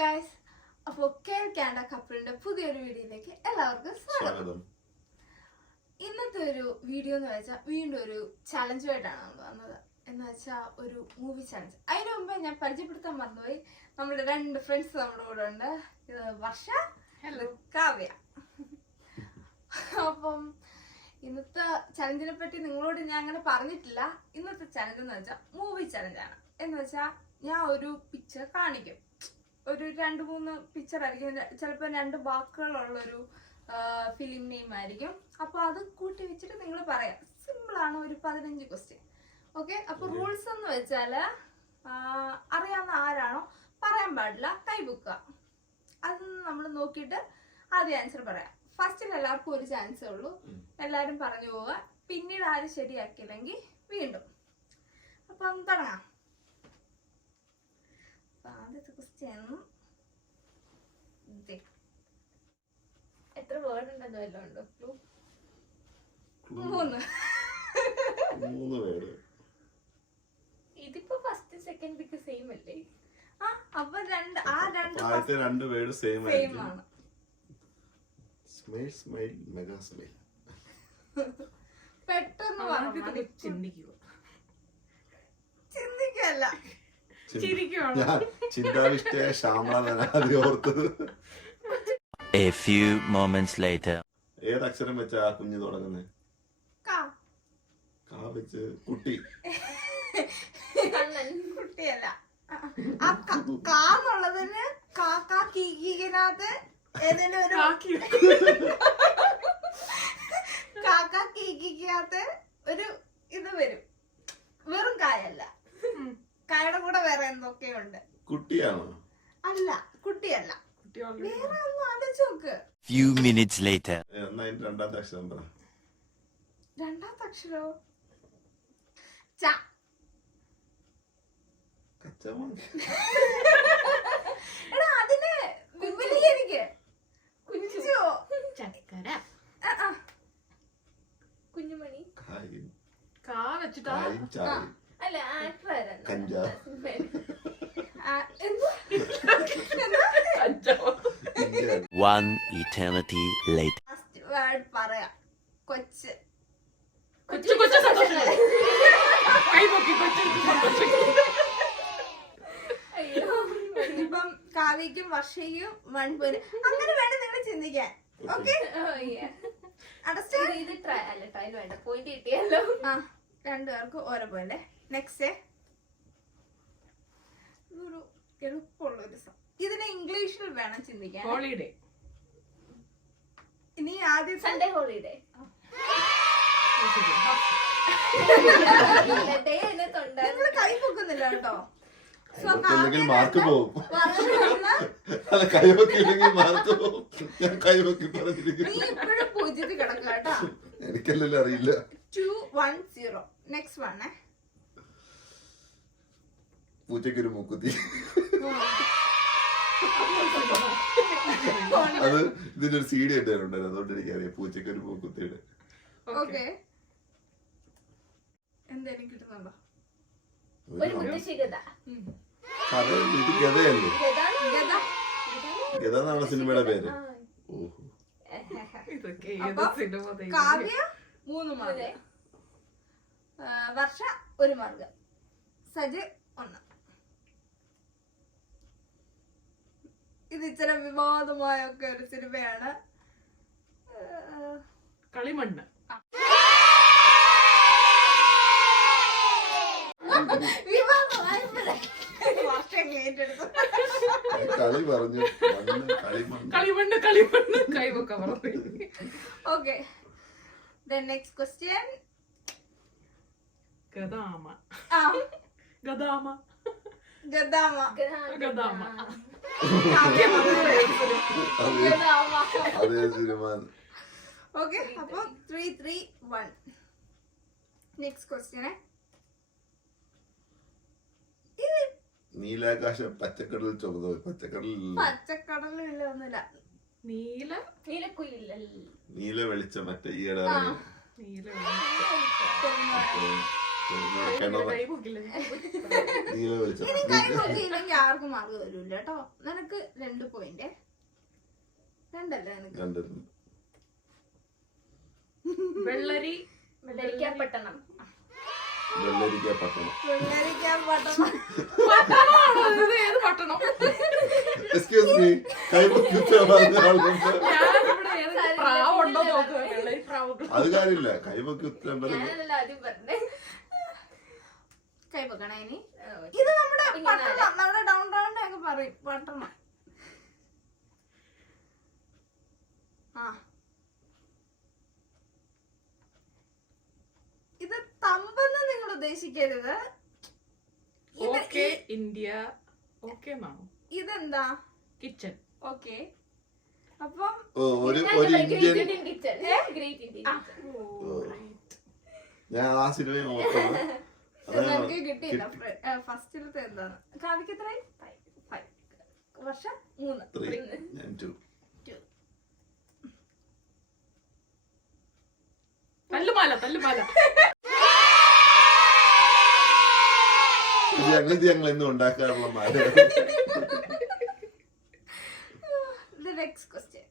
Guys, അപ്പോൾ കേൾക്കേണ്ട കപ്പിളിന്റെ പുതിയൊരു വീഡിയോയിലേക്ക് എല്ലാവർക്കും സ്വാഗതം. ഇന്നത്തെ ഒരു വീഡിയോ എന്ന് വെച്ചാൽ വീണ്ടും ഒരു ചലഞ്ചുമായിട്ടാണ് നമ്മൾ വന്നത്. എന്ന് വെച്ചാൽ ഒരു മൂവി ചലഞ്ച്. അതിനു മുമ്പ് ഞാൻ പരിചയപ്പെടുത്താൻ മറന്നുപോയി, നമ്മുടെ രണ്ട് ഫ്രണ്ട്സ് നമ്മുടെ കൂടെ ഉണ്ട്. ഇത് വർഷ, കാവ്യ. അപ്പം ഇന്നത്തെ ചലഞ്ചിനെ പറ്റി നിങ്ങളോട് ഞാൻ അങ്ങനെ പറഞ്ഞിട്ടില്ല. ഇന്നത്തെ ചലഞ്ച് എന്ന് വെച്ചാൽ മൂവി ചലഞ്ചാണ്. എന്ന് വെച്ചാൽ ഞാൻ ഒരു പിക്ചർ കാണിക്കും, ഒരു 2-3 പിക്ചർ ആയിരിക്കും, ചിലപ്പോൾ 2 വാക്കുകളുള്ളൊരു ഫിലിം നെയിം ആയിരിക്കും. അപ്പോൾ അത് കൂട്ടി വെച്ചിട്ട് നിങ്ങൾ പറയാം. സിമ്പിളാണ്, ഒരു 15 ക്വസ്റ്റ്യൻ. ഓക്കെ. അപ്പോൾ റൂൾസ് എന്ന് വെച്ചാൽ അറിയാവുന്ന ആരാണോ പറയാൻ പാടില്ല, കൈബുക്കുക. അത് നമ്മൾ നോക്കിയിട്ട് ആദ്യം ആൻസർ പറയാം. ഫസ്റ്റിൽ എല്ലാവർക്കും ഒരു ചാൻസേ ഉള്ളൂ, എല്ലാവരും പറഞ്ഞു പോവുക. പിന്നീട് ആരും ശരിയാക്കിയില്ലെങ്കിൽ വീണ്ടും. അപ്പം തുടങ്ങാം. ആദ്യത്തെ ക്വസ്റ്റ്യൻ, എത്ര വേർഡ് ഉണ്ടെന്ന് വല്ലതും ഉണ്ടോ? 3 വേർഡ്. ഇതിപ്പോ ഫസ്റ്റ് സെക്കൻഡ് പിക്ക് സെയിം അല്ലേ? അപ്പൊ ആദ്യത്തെ 2 വേർഡ് സെയിം ആണ്. Smile smile mega smile. പെട്ടെന്ന് ചിന്തിക്കല്ല, ചിന്താവിഷ്ടയ ശ്യാമള ഓർത്തത്. A few moments later. ഏത് അക്ഷരം വെച്ചാ കുഞ്ഞ് തുടങ്ങുന്നത്? കാ വെച്ച് കുട്ടി. കുട്ടിയല്ല. കാന്നുള്ളതിന് കാക്കീകനകത്ത് ഏതെങ്കിലും ഒരു കാക്കീകത്ത് ഒരു ഇത് വരും. വെറും കായല്ല, കായുടെ കൂടെ വേറെ എന്തൊക്കെയുണ്ട്. കുട്ടിയാണോ? അല്ല, കുട്ടിയല്ല. വേറെ ഒന്നും ആലോചിച്ച് നോക്ക്. Few minutes later. രണ്ടാമത്തെ അക്ഷരം പറ. രണ്ടാമത്തെ അക്ഷരോ? ച. എടാ, അതിന് വിപുലീകരിക്ക്. കുഞ്ചോ, ചക്കര, കുഞ്ഞുമണി. കാ വെച്ചിട്ടാ? അല്ല, One eternity later. First word പറയാ. കൊച്ച്. ഇപ്പം കാവ്യക്കും വർഷയ്ക്കും 1 point. അങ്ങനെ വേണം നിങ്ങൾ ചിന്തിക്കാൻ. ഓക്കെ, പോയിന്റ് കിട്ടിയല്ലോ. 2 പേർക്ക് ഓരോ പോയിന്റ്. നെക്സ്റ്റ്, ഇതൊരു എളുപ്പമുള്ളൊരു ഇതിനെ ഇംഗ്ലീഷിൽ വേണം ചിന്തിക്കാൻ. ഹോളിഡേ. ഇനി ആദ്യം സൺഡേ ഹോളിഡേ. നിങ്ങൾ കൈ പൊക്കുന്നില്ല കേട്ടോ. മാർക്ക് പോവും. നീ ഇപ്പോഴും 0 കിടക്കുക കേട്ടോ. എനിക്കല്ലല്ലോ അറിയില്ല. 2-1-0. Next one. പൂച്ചക്കൊരു മൂക്കുത്തി. അത് ഇതിന്റെ ഒരു CD ഇട്ടാറുണ്ടായിരുന്നു, അതുകൊണ്ട് എനിക്കറിയാം പൂച്ചക്കൊരു മൂക്കുത്തിയുടെ. ഓക്കെ, എന്തായാലും കിട്ടുന്നുണ്ടോ? ഒരു മുത്തശ്ശി ഗദ. ഇത് ഗതയല്ലേ? ഗത എന്നാണ് സിനിമയുടെ പേര്. ഓഹോ. കാവ്യ 3 മാർക്ക്, വർഷ 1 മാർക്ക്, സജ് 1. ഇത് ഇച്ചിരി വിവാദമായ ഒക്കെ ഒരു സിനിമയാണ്. കളിമണ്ണ്. കളി പറഞ്ഞു. കളിമണ്ണ് കൈവൊക്കെ പറഞ്ഞു. Okay, next question. Gaddama. Gaddama. അതേ സിനിമ. ഓക്കെ, അപ്പൊ 3-3-1. Next question. നീലാകാശം പച്ചക്കടലിൽ ചുമന്നു. പച്ചക്കടലില്ല, ഒന്നുമില്ല. നീലക്കുയിലല്ല. നീല വെളിച്ചം. മറ്റേ ഈയിടെ കൈ പൊക്കില്ല. നീല വെളിച്ചം. ഇനി കൈ പൊക്കിയില്ലെങ്കിൽ ആർക്കും മാർക്ക് തരൂല കേട്ടോ. നിനക്ക് 2 പോയിന്റ്. 2 അല്ലേ നിനക്ക്? രണ്ടും. വെള്ളരിക്കാപ്പട്ടണം. വെള്ളരിക്ക പട്ടണം. വെള്ളരിക്കാൻ പട്ടണം. പട്ടണമാണോ ഇത്? ഏത് പട്ടണം? എക്സ്ക്യൂസ് മീ, കൈപൊക്കി പറഞ്ഞ ആളുണ്ട്. ഞാനിവിടെ ഏതെങ്കിലും പ്രാവ് ഉണ്ടോ നോക്കുക. വെള്ളരി പ്രാവ്. അത് കാര്യമില്ല, കൈപൊക്കി ഉത്തരം പറഞ്ഞു. ഞാനല്ല ആദ്യം പറഞ്ഞേ. കൈ പൊക്കണേ ഇനി. ഇത് നമ്മുടെ പട്ടണം, നമ്മുടെ ഡൗൺ ടൗണിന്റെ ഒക്കെ പറയും പട്ടണം. ആ, ഇത് തമ്പെന്ന് നിങ്ങൾ ഉദ്ദേശിക്കരുത്. Okay India. ഓക്കെ എന്നാണോ? ഇതെന്താ? കിച്ചൺ. ഓക്കെ. അപ്പം ഒരു ഇന്ത്യൻ. ഞാൻ ആ സിനിമ ഓർക്കണം. നിങ്ങൾക്ക് കിട്ടിയില്ല. ഫസ്റ്റിലത്തെ എന്താണ്? കാവ്യക്ക് എത്രയായി? 5. വർഷം 3. ഞാൻ 2. തല്ലുമാല. തല്ലുമാല. ഞങ്ങൾ എന്നും ഉണ്ടാക്കാറുള്ള മാല. The next question.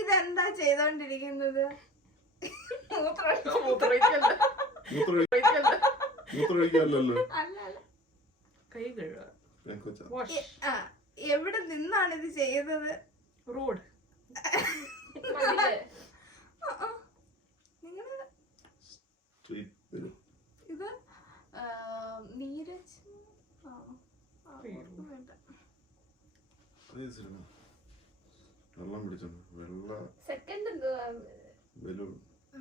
ഇതെന്താ ചെയ്തോണ്ടിരിക്കുന്നത്? മൂത്രമൊഴിക്കാമല്ലോ. അല്ല അല്ല. കൈ കഴുകുക. കൊച്ചാ. ആ, എവിടെ നിന്നാണ് ഇത് ചെയ്തത്? റോഡ്. നിങ്ങള് Street വരും. ഇത് നീരജ്. വേണ്ട. ഏത് സിനിമ? വെള്ളം പിടിച്ചോണ്ട് സെക്കൻഡ് എന്തുവാ? ബലൂൺ.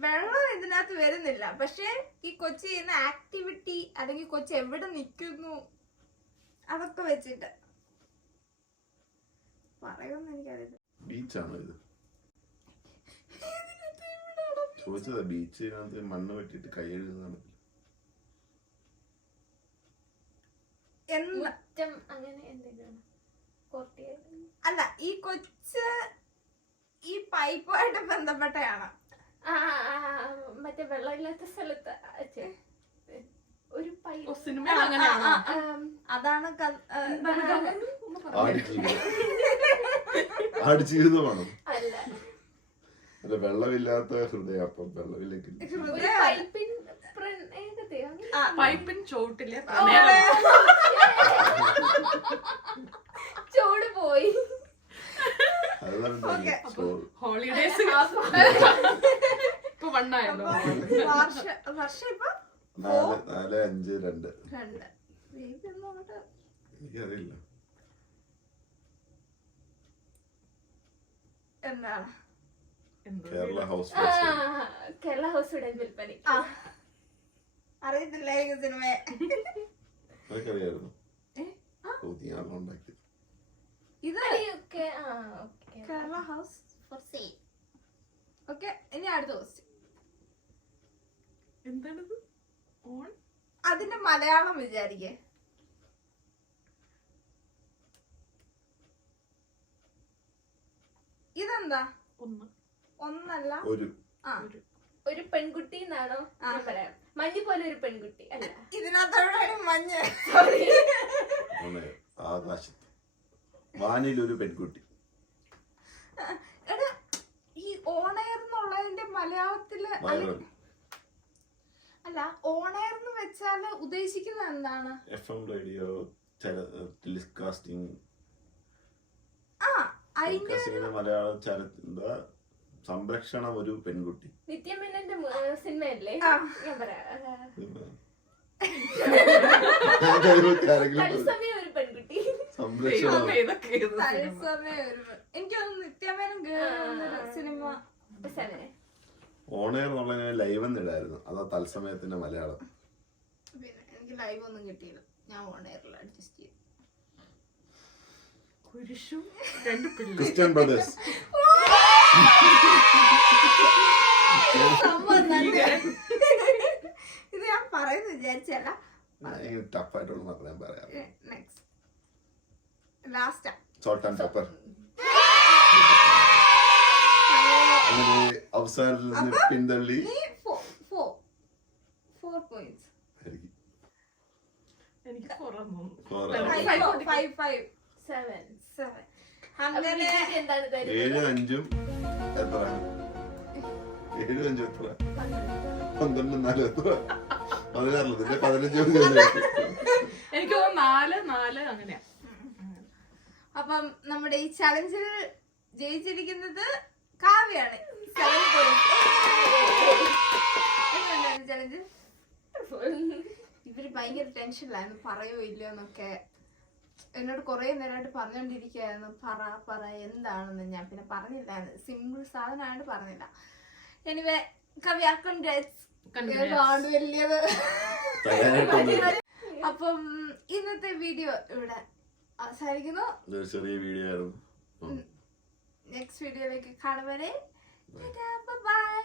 വെള്ളം ഇതിനകത്ത് വരുന്നില്ല. പക്ഷെ ഈ കൊച്ചി ചെയ്യുന്ന ആക്ടിവിറ്റി അല്ലെങ്കിൽ കൊച്ചി എവിടെ നിൽക്കുന്നു അതൊക്കെ വെച്ചിട്ട് പറയുമെന്ന് എനിക്കറിയില്ല. ബീച്ചാണോ ഇത്? ചോദിച്ചതാ. ബീച്ചിനകത്ത് മണ്ണ് വെട്ടിട്ട് കൈ എഴുതുന്നതാണ്. മുറ്റം അങ്ങനെ എന്തെങ്കിലും. അല്ല, ഈ കൊച്ച് ഈ പൈപ്പുമായിട്ട് ബന്ധപ്പെട്ടയാണ്. മറ്റേ വെള്ളമില്ലാത്ത സ്ഥലത്ത് ഒരു പൈപ്പ്. സിനിമ അങ്ങനെയാണോ? അതാണ് ആടുജീവിതമാണോ? അല്ല. അല്ല, വെള്ളമില്ലാത്ത ഹൃദയം. അപ്പം വെള്ളമില്ലെങ്കിൽ പൈപ്പിൻ ചോട്ടില് ചൂട് പോയി. ഹോളിഡേസ് ഇപ്പൊ വണ്ണായല്ലോ. വർഷം ഇപ്പൊ 4, 5, 2. എനിക്കറിയില്ല. എന്താണ്? കേരള ഹൗസ്. കേരള ഹൗസ് ഉടൻ വിൽപ്പന. അറിയത്തില്ല ഈ സിനിമ. അതൊക്കെറിയായിരുന്നു. ഉണ്ടാക്കി. ഇത് Kerala house for sale. Okay, ഇനി അടുത്ത ക്വസ്റ്റ്യൻ. എന്താണിത്? ഓൺ. അതിന്റെ മലയാളം വിചാരിക്കേ. ഇതെന്താ? ഒന്നല്ല. ഒരു പെൺകുട്ടി എന്നാണോ പറയാം? മഞ്ഞ് പോലെ ഒരു പെൺകുട്ടി അല്ല. ഇതിനകത്തോടെ മഞ്ഞ്. ആകാശത്ത് വാനിലൊരു പെൺകുട്ടി. എടാ, ഈ ഓണയർ എന്നുള്ളതിന്റെ മലയാളത്തില് അല്ല, ഓണയർ എന്ന് വെച്ചാല് ഉദ്ദേശിക്കുന്നത് എന്താണ്? FM radio telecasting. മലയാള സംരക്ഷണം ഒരു പെൺകുട്ടി. നിത്യമേനന്റെ സിനിമയല്ലേ? ഞാൻ പറയാം. തത്സമയം ഒരു പെൺകുട്ടി. എനിക്കൊന്ന് നിത്യമേനം സിനിമ. ഓണയർ എന്നുള്ളതിനെ ലൈവ് എന്നിടായിരുന്നു. അതാ തത്സമയത്തിന്റെ മലയാളം. പിന്നെ എനിക്ക് ലൈവ് ഒന്നും കിട്ടിയില്ല. ഞാൻ ഓണയറിൽ അഡ്ജസ്റ്റ് ചെയ്തു. Christian brothers. ഇത് ഞാൻ പറയുന്നു വിചാരിച്ചല്ല. ടഫായിട്ടുള്ള മാത്രമേ പറയാം. Next last salt and pepper. അങ്ങനെ അവസാനത്തിൽ നിന്ന് പിന്തള്ളി നീ 4 points. എനിക്ക് കുറവൊന്നും കുറേ. 5 7 7 അങ്ങനെ എന്താണ് തരുന്നത് 7 5 എത്ര 7 5 എത്ര 12 4 എത്ര 16 ഇതിന്റെ 15 എനിക്ക് തോന്നുന്നു 4 അങ്ങനെയാ. അപ്പം നമ്മുടെ ഈ ചലഞ്ചിൽ ജയിച്ചിരിക്കുന്നത് കാവ്യാണ്. 7 points. എങ്ങനെയുണ്ടായിരുന്നു ചലഞ്ച്? ഇവര് ഭയങ്കര ടെൻഷനിലായിരുന്നു പറയോ ഇല്ലയോ എന്നൊക്കെ. എന്നോട് കുറെ നേരമായിട്ട് പറഞ്ഞോണ്ടിരിക്കുകയായിരുന്നു പറ എന്താണെന്ന്. ഞാൻ പിന്നെ പറഞ്ഞില്ലായിരുന്നു, സിമ്പിൾ സാധനമായിട്ട് പറഞ്ഞില്ല. Anyway Kavya congrats. ഏതാണ്ട് വലിയത്. അപ്പം ഇന്നത്തെ വീഡിയോ ഇവിടെ അവസാനിക്കുന്നു. ചെറിയ വീഡിയോ ആയിരുന്നു. നെക്സ്റ്റ് വീഡിയോയിലേക്ക് കാണുവരെ ബൈ.